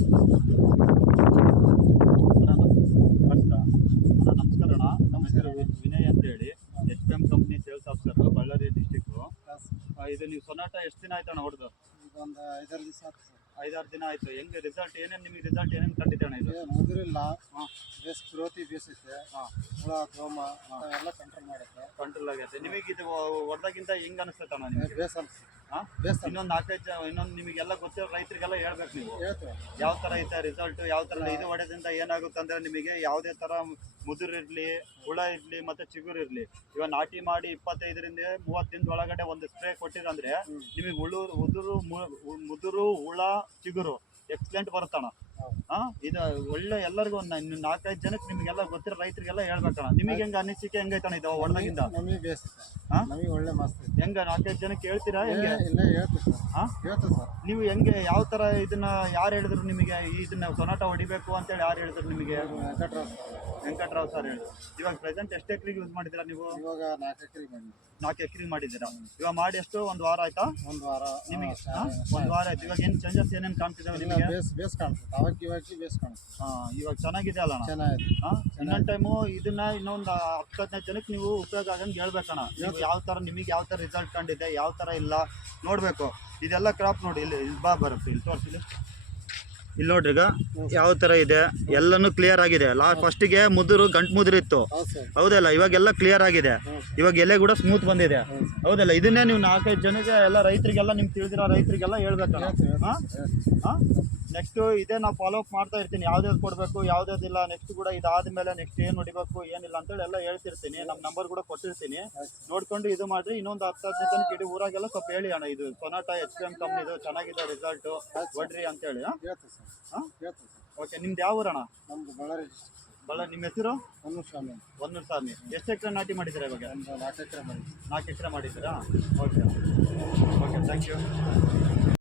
ನಮಸ್ಕಾರ ಅಣ್ಣ. ನಮ್ಮ ಹೆಸರು ವಿನಯ್ ಅಂತೇಳಿ, HPM company sales officer, Ballari district. ಇದು ನೀವು ಸೊನಾಟ ಎಷ್ಟು ದಿನ ಆಯ್ತು ಅಣ್ಣ ಹೊಡೆದು? ಇದೊಂದು 5-6 ದಿವಸ ಆಯ್ತು ಸರ್. 5-6 ದಿನ ಆಯ್ತು. ಹೆಂಗೆ ರಿಸಲ್ಟ್ ಏನೇನು ನಿಮಗೆ ರಿಸಲ್ಟ್ ಏನೇನು ಕಂಡಿದೆ ಅಣ್ಣ ಇದು? ಮುದುರಿಲ್ಲ, ಬೇಸ್ ಗ್ರೋತಿ ಬೇಸೈತೆ, ಹುಳ ರೋಮ ಎಲ್ಲ ಕಂಟ್ರೋಲ್ ಮಾಡುತ್ತೆ. ಕಂಟ್ರೋಲ್ ಆಗೈತೆ. ನಿಮಗೆ ಇದು ಹೊಡೆದಾಗಿಂತ ಹೆಂಗೆ ಅನಿಸ್ತೈತೆ ಅಣ್ಣ ನಿಮಗೆ? ಬೇಸ್ ಅನ್ಸುತ್ತೆ. ಬೇಸ್ ಇನ್ನೊಂದು 4-5 ಇನ್ನೊಂದು ನಿಮಗೆಲ್ಲ ಗೊತ್ತಿರೋ ರೈತರಿಗೆಲ್ಲ ಹೇಳ್ಬೇಕು ನೀವು ಯಾವ ಥರ ಐತೆ ರಿಸಲ್ಟ್, ಯಾವ ಥರ ಇದು ಹೊಡೆದಿಂದ ಏನಾಗುತ್ತೆ ಅಂದರೆ ನಿಮಗೆ ಯಾವುದೇ ಥರ ಮುದುರು ಇರಲಿ, ಹುಳ ಇರಲಿ ಮತ್ತು ಚಿಗುರು ಇರಲಿ, ಇವಾಗ ನಾಟಿ ಮಾಡಿ 25ರಿಂದ 30 ದಿನದ ಒಳಗಡೆ ಒಂದು ಸ್ಪ್ರೇ ಕೊಟ್ಟಿರಂದ್ರೆ ನಿಮಗೆ ಮುದುರು ಹುಳ ಚಿಗುರು ಎಕ್ಸಲೆಂಟ್ ಬರುತ್ತಣ್ಣ. ಇದು ಒಳ್ಳೆ ಎಲ್ಲರಿಗೂ 4-5 ಜನಕ್ಕೆ ನಿಮಗೆಲ್ಲ ಗೊತ್ತಿರೋ ರೈತರಿಗೆಲ್ಲ ಹೇಳ್ಬೇಕಣ್ಣ. ನಿಮಗೆ ಹೆಂಗೆ ಅನಿಸಿಕೆ ಹೆಂಗೈತಣ್ಣ ಇದು ಹೊಡೆದಾಗಿಂದ? ನಮಗೆ ಬೇಸ್ ನಮಗೆ ಒಳ್ಳೆ ಮಸ್ತ್ ಹೆಂಗೆ 4-5 ಜನಕ್ಕೆ ಹೇಳ್ತೀರಾ ಹೆಂಗೆ? ಇಲ್ಲ ಹೇಳ್ತೀವಿ ಸರ್. ನೀವು ಹೆಂಗೆ ಯಾವ ಥರ ಇದನ್ನ ಯಾರು ಹೇಳಿದ್ರು ನಿಮಗೆ ಇದನ್ನ ಸೊನಾಟ ಹೊಡಿಬೇಕು ಅಂತೇಳಿ ಯಾರು ಹೇಳಿದ್ರು ನಿಮಗೆ? ವೆಂಕಟರಾವ್ ಸರ್ ಹೇಳಿದ್ರು. ಇವಾಗ ಪ್ರೆಸೆಂಟ್ ಎಷ್ಟು ಎಕರೆಗೆ ಯೂಸ್ ಮಾಡಿದ್ದೀರಾ ನೀವು? ಇವಾಗ 4 ಎಕರೆಗೆ ಮಾಡಿ 4 ಎಕರೆಗೆ ಮಾಡಿದ್ದೀರಾ. ಇವಾಗ ಮಾಡಿ ಎಷ್ಟು ಒಂದು ವಾರ ಆಯ್ತಾ? ಒಂದು ವಾರ ನಿಮಗೆ ಒಂದು ವಾರ ಆಯ್ತು. ಇವಾಗ ಏನು ಚೇಂಜಸ್ ಏನೇನು ಕಾಣ್ತಿದ್ದಾವೆ ನಿಮಗೆ? ಬೇಸ್ ಕಾಣಿಸುತ್ತೆ. ಅವಾಗ ಬೇಸ್ ಕಾಣಿಸುತ್ತೆ. ಇವಾಗ ಚೆನ್ನಾಗಿದೆ ಅಲ್ಲ? ಚೆನ್ನಾಗಿದೆ. ಇನ್ನೊಂದು ಟೈಮು ಇದನ್ನ ಇನ್ನೊಂದು 10-15 ಜನಕ್ಕೆ ನೀವು ಉಪಯೋಗ ಆಗಂಗೆ ಹೇಳ್ಬೇಕಣ್ಣ. ನೀವು ಯಾವ ಥರ ನಿಮಗೆ ಯಾವ ಥರ ರಿಸಲ್ಟ್ ಕಂಡಿದೆ, ಯಾವ ಥರ ಇಲ್ಲ ನೋಡಬೇಕು. ಇದೆಲ್ಲ ಕ್ರಾಪ್ ನೋಡಿ, ಇಲ್ಲಿ ಬರುತ್ತೆ, ಇಲ್ಲಿ ತೋರಿಸಿಲ್ಲ, ಇಲ್ಲಿ ನೋಡ್ರಿ. ಈಗ ಯಾವ ಥರ ಇದೆ ಎಲ್ಲನೂ ಕ್ಲಿಯರ್ ಆಗಿದೆ. ಫಸ್ಟಿಗೆ ಗಂಟು ಮುದುರು ಇತ್ತು, ಹೌದಲ್ಲ? ಇವಾಗೆಲ್ಲ ಕ್ಲಿಯರ್ ಆಗಿದೆ. ಇವಾಗ ಎಲೆ ಕೂಡ ಸ್ಮೂತ್ ಬಂದಿದೆ, ಹೌದಲ್ಲ? ಇದನ್ನೇ ನೀವು 4-5 ಜನಕ್ಕೆ ಎಲ್ಲ ರೈತರಿಗೆಲ್ಲ ನಿಮ್ಗೆ ತಿಳಿದಿರೋ ರೈತರಿಗೆಲ್ಲ ಹೇಳ್ಬೇಕಣ್ಣ. ನೆಕ್ಸ್ಟು ಇದೇ ನಾವು ಫಾಲೋ ಅಪ್ ಮಾಡ್ತಾ ಇರ್ತೀನಿ, ಯಾವ್ದಾವ್ದು ಕೊಡಬೇಕು ಯಾವ್ದಾವ್ದಿಲ್ಲ. ನೆಕ್ಸ್ಟ್ ಕೂಡ ಇದಾದ್ಮೇಲೆ ನೆಕ್ಸ್ಟ್ ಏನು ಹೊಡಿಬೇಕು ಏನಿಲ್ಲ ಅಂತೇಳಿ ಎಲ್ಲ ಹೇಳ್ತಿರ್ತೀನಿ. ನಮ್ಮ ನಂಬರ್ ಕೂಡ ಕೊಟ್ಟಿರ್ತೀನಿ, ನೋಡ್ಕೊಂಡು ಇದು ಮಾಡಿರಿ. ಇನ್ನೊಂದು 10-15 ಜನಕ್ಕೆ ಇಡೀ ಊರಾಗೆಲ್ಲ ಸ್ವಲ್ಪ ಹೇಳಿ ಅಣ್ಣ, ಇದು ಸೊನಾಟ HPM ಕಂಪ್ನಿದು ಚೆನ್ನಾಗಿದೆ ರಿಸಲ್ಟು, ಹೊಡ್ರಿ ಅಂತೇಳಿ. ಓಕೆ, ನಿಮ್ದು ಯಾವ ಊರಣ್ಣ? ನಮ್ದು ಬಳ್ಳಾರಿ. ನಿಮ್ಮ ಹೆಸರು? ಹೊನ್ನೂರು ಸ್ವಾಮಿ. ಎಷ್ಟು ಎಕರೆ ನಾಟಿ ಮಾಡಿದ್ದೀರಾ ಇವಾಗ? 4 ಎಕರೆ ಮಾಡಿ. 4 ಎಕರೆ ಮಾಡಿದ್ದೀರಾ? Okay, thank you.